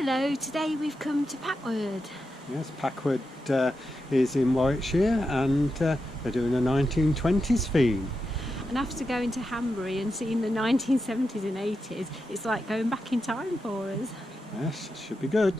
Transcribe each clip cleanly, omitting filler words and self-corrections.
Hello, today we've come to Packwood. Yes, Packwood is in Warwickshire, and they're doing a 1920s theme. And after going to Hanbury and seeing the 1970s and 80s, it's like going back in time for us. Yes, it should be good.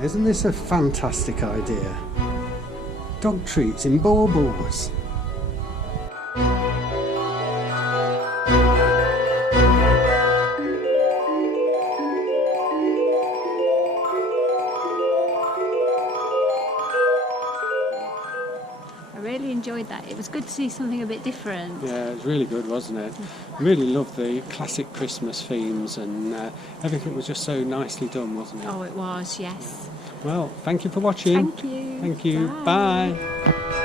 Isn't this a fantastic idea? Dog treats in baubles. I really enjoyed that. It was good to see something a bit different. Yeah, it was really good, wasn't it? Really loved the classic Christmas themes, and everything was just so nicely done, wasn't it? Oh, it was, yes. Well, thank you for watching. Thank you. Thank you. Bye. Bye.